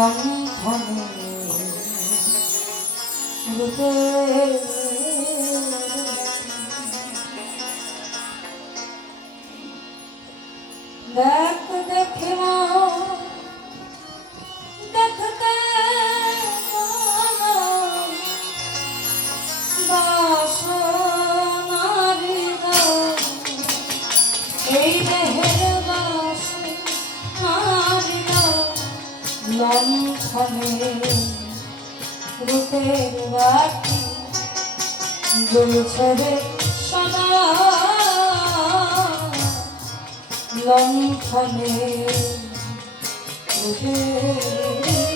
লণ্ঠনে রূপে লণ্ঠনে রূপের বাটি জ্বলছে রে সদা লণ্ঠনে রূপের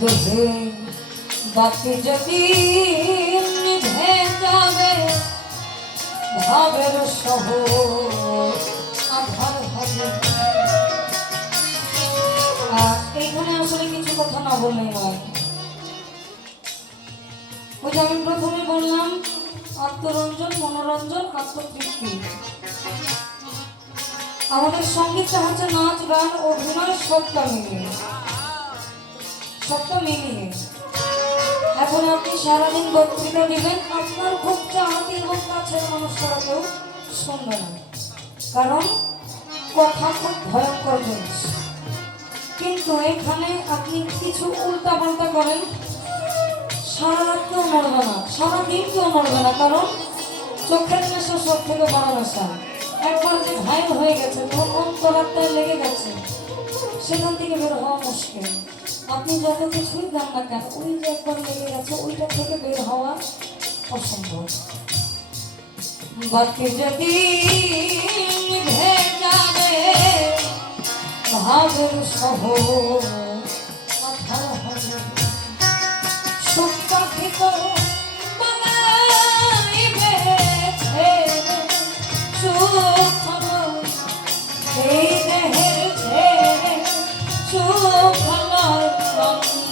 দেহে বাতি যদি যাবে ভাবের সহ আধার হবে এইখানে আসলে কিছু কথা না বললে নয় ওই যে আমি প্রথমে বললাম আত্মরঞ্জন মনোরঞ্জন আত্মতৃপ্তি আমাদের সঙ্গীতটা হচ্ছে নাচ, গান, অভিনয় সবটা মিলিয়ে সবটা মিলিয়ে এখন আপনি সারাদিন বক্তৃতা দিবেন, আপনার খুব চাহাতি এবং কাছের মানুষরা কেউ শুনবে না। কারণ কথা খুব ভয়ঙ্কর জিনিস। কিন্তু এখানে আপনি কিছু উল্টা পাল্টা করেন, সারা রাত কেউ মরবে না, সারা দিন কেউ মরবে না, কারণ চোখের নেশা সব থেকে বড় নেশা। একবার যে ঘায়ল হয়ে গেছে, তখন অন্তরাত্মায় লেগে গেছে, সেখান থেকে বের হওয়া মুশকিল। আপনি যত কিছুই দেন না কেন, ওই যে একবার লেগে গেছে, ওইটা থেকে বের হওয়া অসম্ভব। বাকি যদি যাবে ভাবের সহ আধার হবে।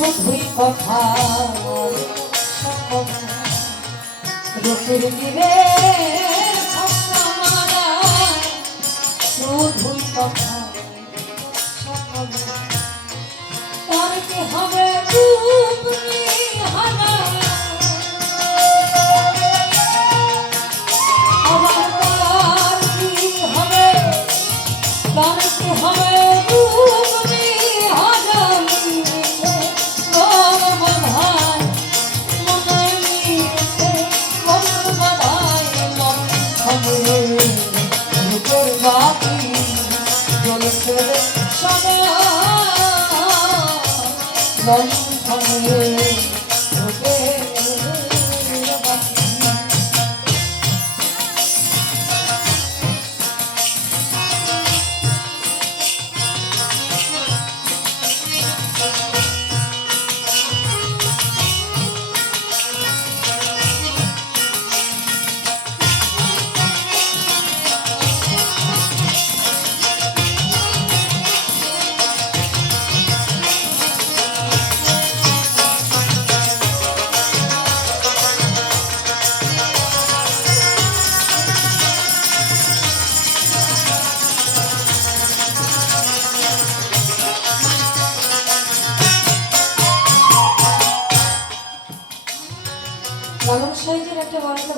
শুধুই কথা। রসুর দিবে শুধুই কথা। জ্বলছে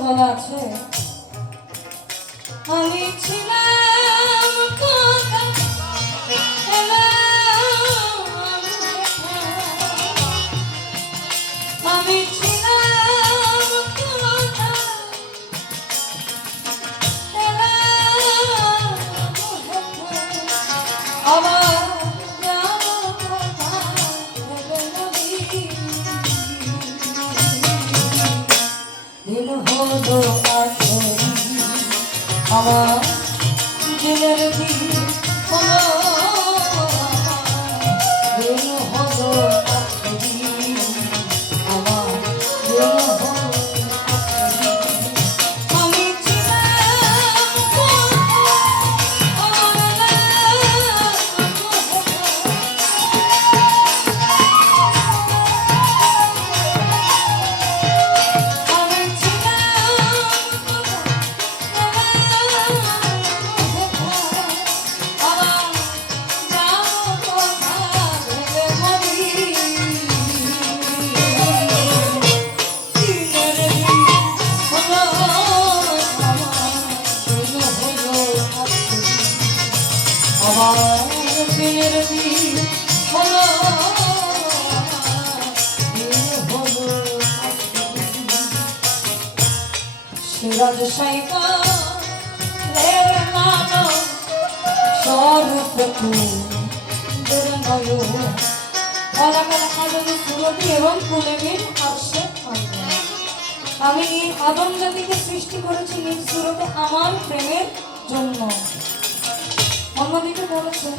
বলা আছে। আমি ছিলাম আমার দিনের দিন স্বরূপ এবং কুলেমিন আসে আমি আদম জাতিকে সৃষ্টি করেছি নিজ সুরতে আমার প্রেমের জন্য। অন্যদিকে বলেছে,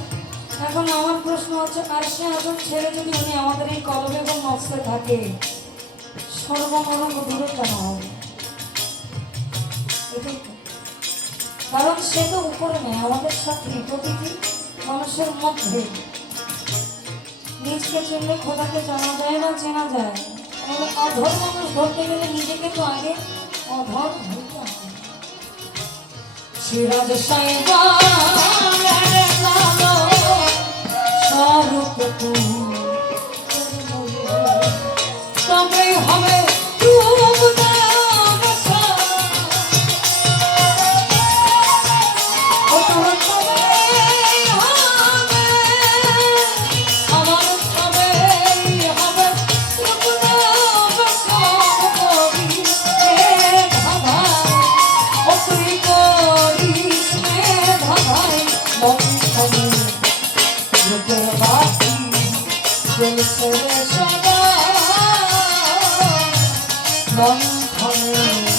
এখন আমার প্রশ্ন হচ্ছে আর সে আদম ছেড়ে যদি উনি আমাদের এই কলবে এবং নকশে থাকে সর্বমরঙ্গ দূরে কেন হবে? এটাই কারণ সে তো উপরে নেই, আমাদের সাথে প্রতিটি মানুষের মধ্যে। নিজকে চিনলে খোদাকে জানা যায় না, চেনা যায়। তাহলে অধর মানুষ ধরতে গেলে নিজেকে তো আগে অধর ধরতে হবে। সিরাজ সাইবা স্বরূপ তবে লঙ্ঘনে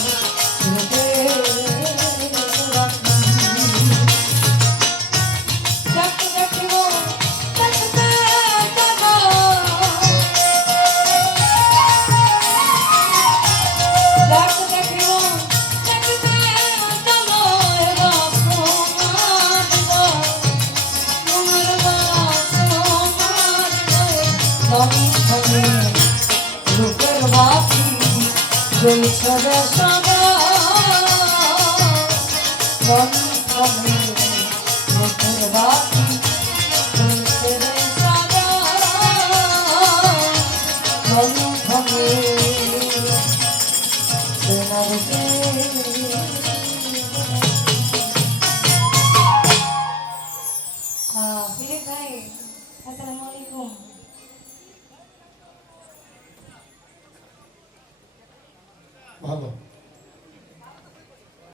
রে সদা